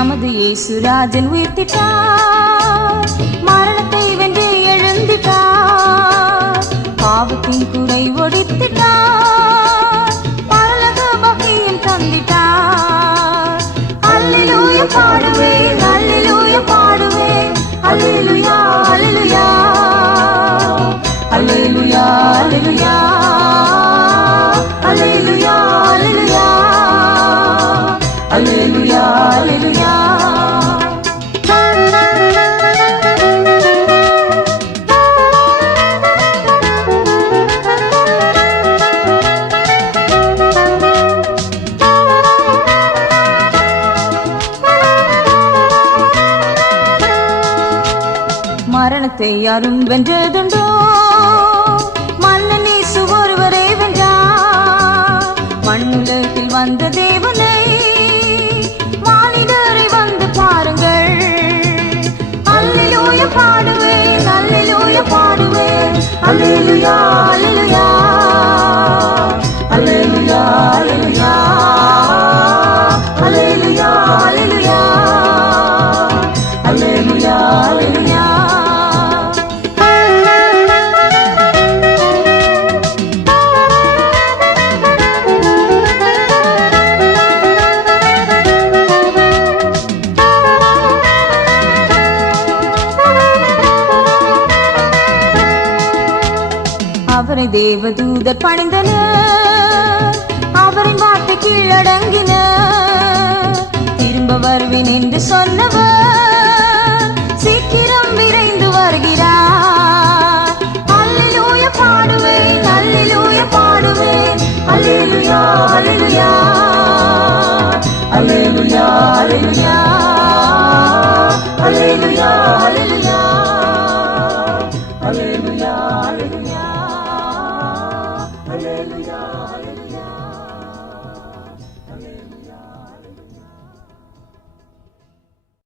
நமது இயேசுராஜன் உயிர்த்திட்டார். மரணத்தை வென்று எழுந்திட்டார். பாவத்தின் குறை ஒழித்திட்டார் பரலக பகையும் தந்திட்டார். அல்லிலூய பாடுவேன் அல்லிலூய பாடுவேன் அல்லிலுயா அல்லிலுயா. Alleluia alleluia. மரணத்தை யாரும் வென்றதுண்டோ? பாடுவேன் அல்லேலூயா பாடுவேன். அல்லேலூயா அல்லேலூயா. அல்லேலூயா அல்லேலூயா. அல்லேலூயா அல்லேலூயா. அல்லேலூயா அல்லேலூயா. அவரை தேவதூதர் பணிந்தனர். அவரின் வார்த்தை கீழடங்கினர். திரும்ப வருவேன் என்று சொன்னவர். சீக்கிரம் விரைந்து வருகிறார். அல்லிலூய பாடுவேன் அல்லிலூய பாடுவேன். அல்லேலூயா அல்லேலூயா. அல்லேலூயா அல்லேலூயா. அல்லேலூயா Hallelujah.